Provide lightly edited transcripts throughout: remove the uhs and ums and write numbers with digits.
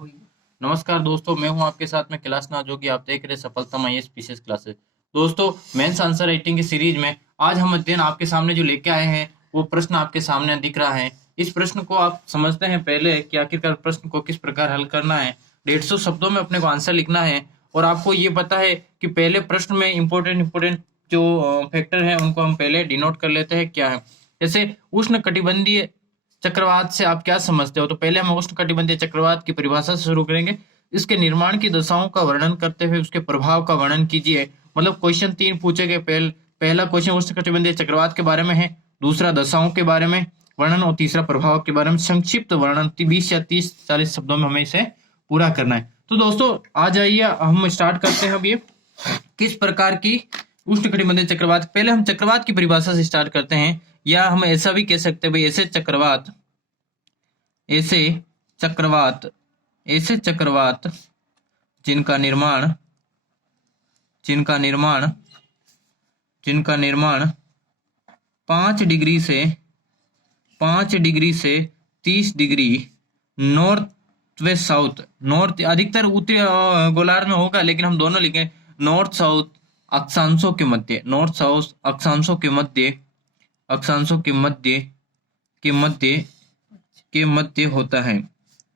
हुई। नमस्कार दोस्तों, मैं हूं आपके साथ में कैलाश जो कि आप देख रहे हैं सफलतम आईएएस पीसीएस क्लासेस। दोस्तों, मेंस आंसर राइटिंग की सीरीज में आज हम अध्ययन आपके सामने जो लेके आए हैं वो प्रश्न आपके सामने दिख रहा है। इस प्रश्न को आप समझते हैं पहले कि आखिरकार प्रश्न को किस प्रकार हल करना है। 150 शब्दों में अपने को आंसर लिखना है और आपको ये पता है कि पहले प्रश्न में इंपॉर्टेंट जो फैक्टर है उनको हम पहले डिनोट कर लेते हैं क्या है। जैसे उष्ण कटिबंधीय चक्रवात से आप क्या समझते हो? तो पहले हम उष्णकटिबंधीय चक्रवात की परिभाषा से शुरू करेंगे। इसके निर्माण की दशाओं का वर्णन करते हुए उसके प्रभाव का वर्णन कीजिए। मतलब क्वेश्चन 3 पूछे गए। पहला क्वेश्चन उष्णकटिबंधीय चक्रवात के बारे में है, दूसरा दशाओं के बारे में वर्णन और तीसरा प्रभाव के बारे में संक्षिप्त वर्णन। 20 या 30-40 शब्दों में हमें इसे पूरा करना है। तो दोस्तों आ जाइए, हम स्टार्ट करते हैं। अब ये किस प्रकार की उष्णकटिबंधीय चक्रवात, पहले हम चक्रवात की परिभाषा से स्टार्ट करते हैं, या हम ऐसा भी कह सकते हैं भाई ऐसे चक्रवात ऐसे चक्रवात जिनका निर्माण जिनका निर्माण जिनका निर्माण 5 डिग्री से 30 degree north west south, north अधिकतर उत्तरी गोलार्ध में होगा, लेकिन हम दोनों लिखें नॉर्थ साउथ अक्षांशों के मध्य, नॉर्थ साउथ अक्षांशों के मध्य अक्षांशों के मध्य के मध्य के मध्य होता है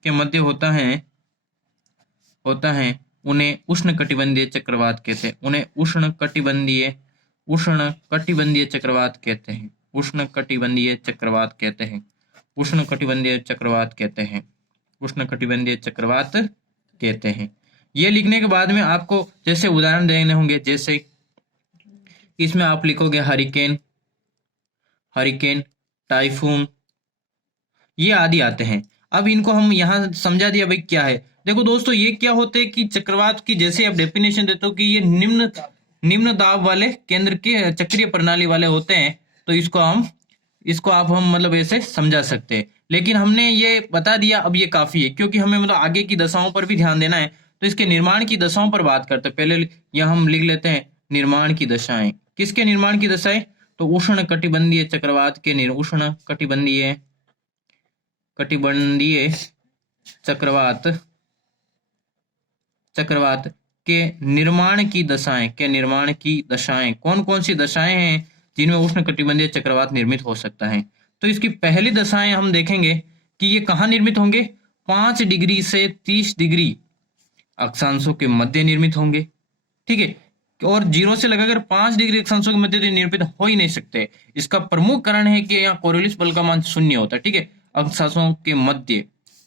के मध्य होता है उन्हें उष्णकटिबंधीय चक्रवात कहते हैं। उन्हें उष्णकटिबंधीय चक्रवात कहते हैं। उष्णकटिबंधीय चक्रवात कहते हैं। उष्णकटिबंधीय चक्रवात कहते हैं। उष्णकटिबंधीय चक्रवात कहते हैं। ये लिखने के बाद में आपको जैसे उदाहरण देने होंगे, जैसे इसमें आप लिखोगे हरिकेन, टाइफून, ये आदि आते हैं। अब इनको हम यहाँ समझा दिया भाई क्या है। देखो दोस्तों, ये क्या होते हैं कि चक्रवात की जैसे आप डेफिनेशन देते हो कि ये निम्न दाब वाले केंद्र के चक्रीय प्रणाली वाले होते हैं, तो इसको आप हम मतलब ऐसे समझा सकते हैं। लेकिन हमने ये बता दिया, अब ये काफी है, क्योंकि हमें मतलब आगे की दशाओं पर भी ध्यान देना है। तो इसके निर्माण की दशाओं पर बात करते हैं। पहले यहाँ हम लिख लेते हैं निर्माण की दशाएं। किसके निर्माण की दशाएं? तो उष्ण कटिबंधीय चक्रवात के उष्ण कटिबंधीय चक्रवात के निर्माण की दशाएं कौन कौन सी दशाएं हैं जिनमें उष्ण कटिबंधीय चक्रवात निर्मित हो सकता है। तो इसकी पहली दशाएं हम देखेंगे कि ये कहाँ निर्मित होंगे। 5 डिग्री से 30 डिग्री अक्षांशों के मध्य निर्मित होंगे, ठीक है। और 0 से लगाकर 5 डिग्री अक्षांशों के मध्य तो निर्मित हो ही नहीं सकते। इसका प्रमुख कारण है कि यहाँ कोरियोलिस बल का मान 0 होता है, ठीक है। अक्षांशों के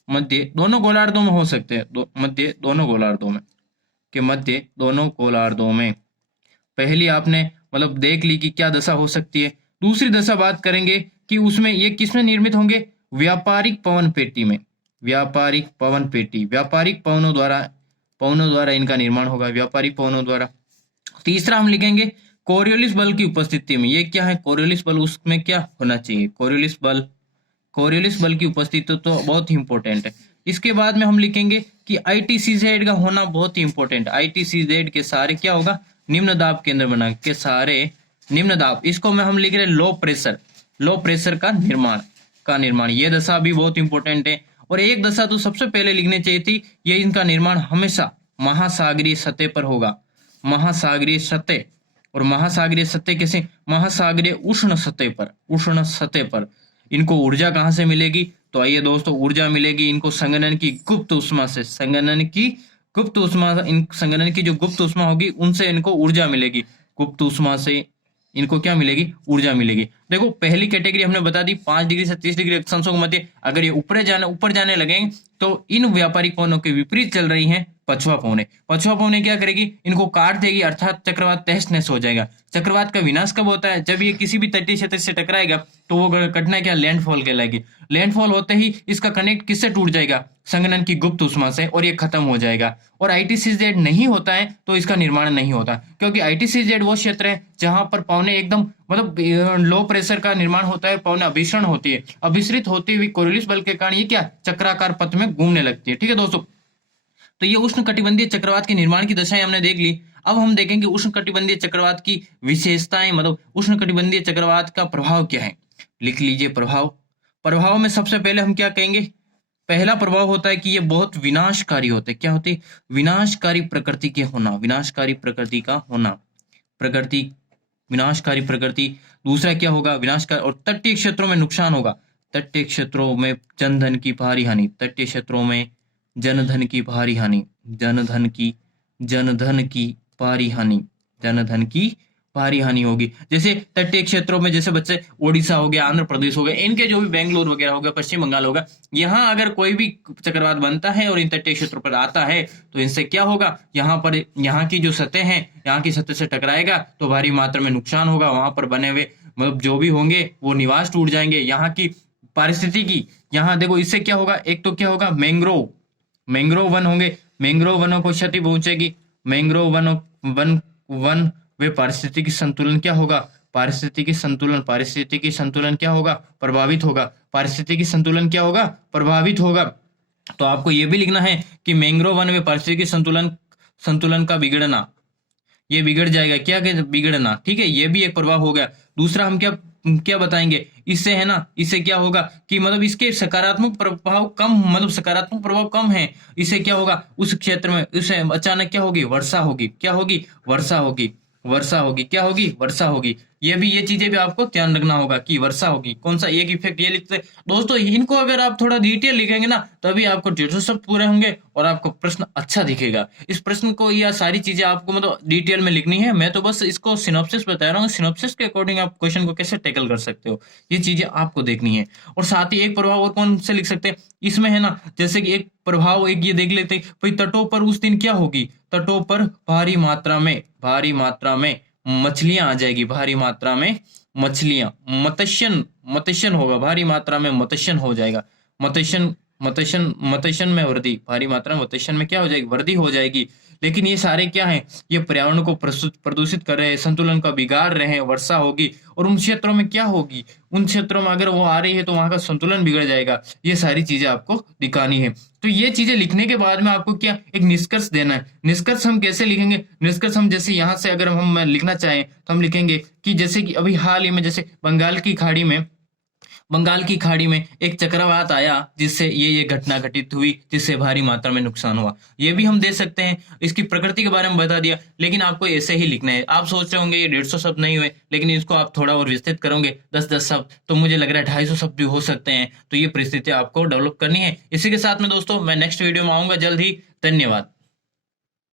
मध्य दोनों गोलार्धों में हो सकते हैं, दोनों गोलार्धों में पहली आपने मतलब देख ली कि क्या दशा हो सकती है। दूसरी दशा बात करेंगे कि उसमें ये किसमें निर्मित होंगे। व्यापारिक पवन पेटी में, व्यापारिक पवनों द्वारा इनका निर्माण होगा, व्यापारिक पवनों द्वारा। तीसरा हम लिखेंगे कोरियोलिस बल की उपस्थिति में। ये क्या है कोरियोलिस बल, उसमें क्या होना चाहिए कोरियोलिस बल की उपस्थिति तो बहुत ही इंपॉर्टेंट है। इसके बाद में हम लिखेंगे कि आईटीसीजेड का होना बहुत ही इंपॉर्टेंट। आईटीसीजेड के सारे क्या होगा, निम्न दाब केंद्र बना के सारे निम्न दाब, इसको में हम लिख रहे हैं लो प्रेशर का निर्माण। ये दशा भी बहुत इंपॉर्टेंट है। और एक दशा तो सबसे पहले लिखनी चाहिए थी, ये इनका निर्माण हमेशा महासागरीय सतह पर होगा। महासागरीय सतह, और महासागरीय सतह कैसे, महासागरीय उष्ण सतह पर इनको ऊर्जा कहां से मिलेगी। तो आइए दोस्तों, ऊर्जा मिलेगी इनको संगनन की गुप्त उष्मा से। संगनन की जो गुप्त उष्मा होगी उनसे इनको ऊर्जा मिलेगी। गुप्त उष्मा से इनको क्या मिलेगी, ऊर्जा मिलेगी। देखो पहली कैटेगरी हमने बता दी 5 डिग्री से 30 डिग्री अक्षांशों के मध्य। अगर ये ऊपर जाने लगेंगे तो इन व्यापारिक पवनों के विपरीत चल रही हैं पछुआ पवनें क्या करेगी, इनको काट देगी, अर्थात चक्रवात तहस नहस हो जाएगा। चक्रवात का विनाश कब होता है, जब ये किसी भी तटीय क्षेत्र से टकराएगा तो वो घटना क्या, लैंडफॉल कहलाएगी। लैंडफॉल होते ही इसका कनेक्ट किससे टूट जाएगा, संगनन की गुप्त उष्मा से, और ये खत्म हो जाएगा। और आईटीसीजेड नहीं होता है तो इसका निर्माण नहीं होता, क्योंकि आईटीसीजेड वो क्षेत्र है जहां पर पवनें एकदम मतलब लो प्रेशर का निर्माण होता है, पवनें अभिसरित होती हुई कोरियोलिस बल के कारण ये क्या चक्राकार पथ में घूमने लगती है, ठीक है दोस्तों। तो ये उष्ण कटिबंधीय चक्रवात के निर्माण की दशाएं हमने देख ली। अब हम देखेंगे उष्ण कटिबंधीय चक्रवात की विशेषताएं, मतलब उष्ण कटिबंधीय चक्रवात का प्रभाव क्या है। लिख लीजिए प्रभाव में सबसे पहले हम क्या कहेंगे, पहला प्रभाव होता है कि ये बहुत विनाशकारी होते हैं। क्या होते हैं? विनाशकारी प्रकृति के होना, विनाशकारी प्रकृति का होना, प्रकृति, विनाशकारी प्रकृति। दूसरा क्या होगा? विनाशकारी और तटीय क्षेत्रों में नुकसान होगा, तटीय क्षेत्रों में जनधन की भारी हानि, तटीय क्षेत्रों में जनधन की भारी हानि, जनधन की भारी हानि, जनधन की भारी हानि होगी। जैसे तटीय क्षेत्रों में जैसे बच्चे ओडिशा हो गया, आंध्र प्रदेश हो गया, इनके जो भी बेंगलुरु वगैरह हो गया, पश्चिम बंगाल होगा, यहाँ अगर कोई भी चक्रवात बनता है और इन तटीय क्षेत्रों पर आता है तो इनसे क्या होगा? यहाँ पर यहाँ की जो सतह है, यहाँ की सतह से टकराएगा तो भारी मात्रा में नुकसान होगा। वहां पर बने हुए मतलब जो भी होंगे वो निवास टूट जाएंगे। यहाँ की पारिस्थितिकी, यहाँ देखो इससे क्या होगा? एक तो क्या होगा? मैंग्रोव वन होंगे, मैंग्रोव वनों को क्षति पहुंचेगी, मैंग्रोव वन वे पारिस्थितिकी संतुलन क्या होगा? पारिस्थितिकी संतुलन क्या होगा? प्रभावित होगा। पारिस्थितिकी संतुलन क्या होगा? प्रभावित होगा। तो आपको यह भी लिखना है कि मैंग्रोव वन में पारिस्थितिकी संतुलन का बिगड़ना, ये बिगड़ जाएगा। क्या बिगड़ना? ठीक है, ये भी एक प्रभाव हो गया। दूसरा हम क्या क्या बताएंगे इससे, है ना, इससे क्या होगा कि मतलब इसके सकारात्मक प्रभाव कम, मतलब सकारात्मक प्रभाव कम है। इससे क्या होगा? उस क्षेत्र में उससे अचानक क्या होगी? वर्षा होगी। क्या होगी? वर्षा होगी। वर्षा होगी। क्या होगी? वर्षा होगी। ये चीजें भी आपको ध्यान रखना होगा कि वर्षा होगी। कौन सा एक इफेक्ट ये लिखते दोस्तों, इनको अगर आप थोड़ा डिटेल लिखेंगे ना तभी आपको 150 शब्द पूरे होंगे और आपको प्रश्न अच्छा दिखेगा। इस प्रश्न को या सारी चीजें आपको मतलब डिटेल में लिखनी है। मैं तो बस इसको सिनॉप्सिस बता रहा हूँ, सिनॉप्सिस के अकॉर्डिंग आप क्वेश्चन को कैसे टैकल कर सकते हो, ये चीजें आपको देखनी है। और साथ ही एक प्रभाव और कौन से लिख सकते हैं इसमें, है ना, जैसे कि एक प्रभाव एक ये देख लेते हैं भाई, तटों पर उस दिन क्या होगी? तटों पर भारी मात्रा में मछलियां आ जाएगी, भारी मात्रा में मछलियां, मत्स्यन होगा, भारी मात्रा में मत्स्यन हो जाएगा। मत्स्यन में वृद्धि, भारी मात्रा में मत्स्यन में क्या हो जाएगी? वृद्धि हो जाएगी। लेकिन ये सारे क्या है? ये पर्यावरण को प्रदूषित कर रहे हैं, संतुलन का बिगाड़ रहे हैं। वर्षा होगी और उन क्षेत्रों में क्या होगी? उन क्षेत्रों में अगर वो आ रही है तो वहां का संतुलन बिगड़ जाएगा। ये सारी चीजें आपको दिखानी है। तो ये चीजें लिखने के बाद में आपको क्या एक निष्कर्ष देना है। निष्कर्ष हम कैसे लिखेंगे? निष्कर्ष हम जैसे यहाँ से अगर हम लिखना चाहें तो हम लिखेंगे कि जैसे कि अभी हाल ही में जैसे बंगाल की खाड़ी में एक चक्रवात आया जिससे ये घटना घटित हुई, जिससे भारी मात्रा में नुकसान हुआ। ये भी हम दे सकते हैं। इसकी प्रकृति के बारे में बता दिया, लेकिन आपको ऐसे ही लिखना है। आप सोच रहे होंगे ये 150 शब्द नहीं हुए, लेकिन इसको आप थोड़ा और विस्तृत करोगे 10-10 शब्द, तो मुझे लग रहा है 250 शब्द भी हो सकते हैं। तो ये परिस्थिति आपको डेवलप करनी है। इसी के साथ में दोस्तों मैं नेक्स्ट वीडियो में आऊंगा जल्द ही। धन्यवाद।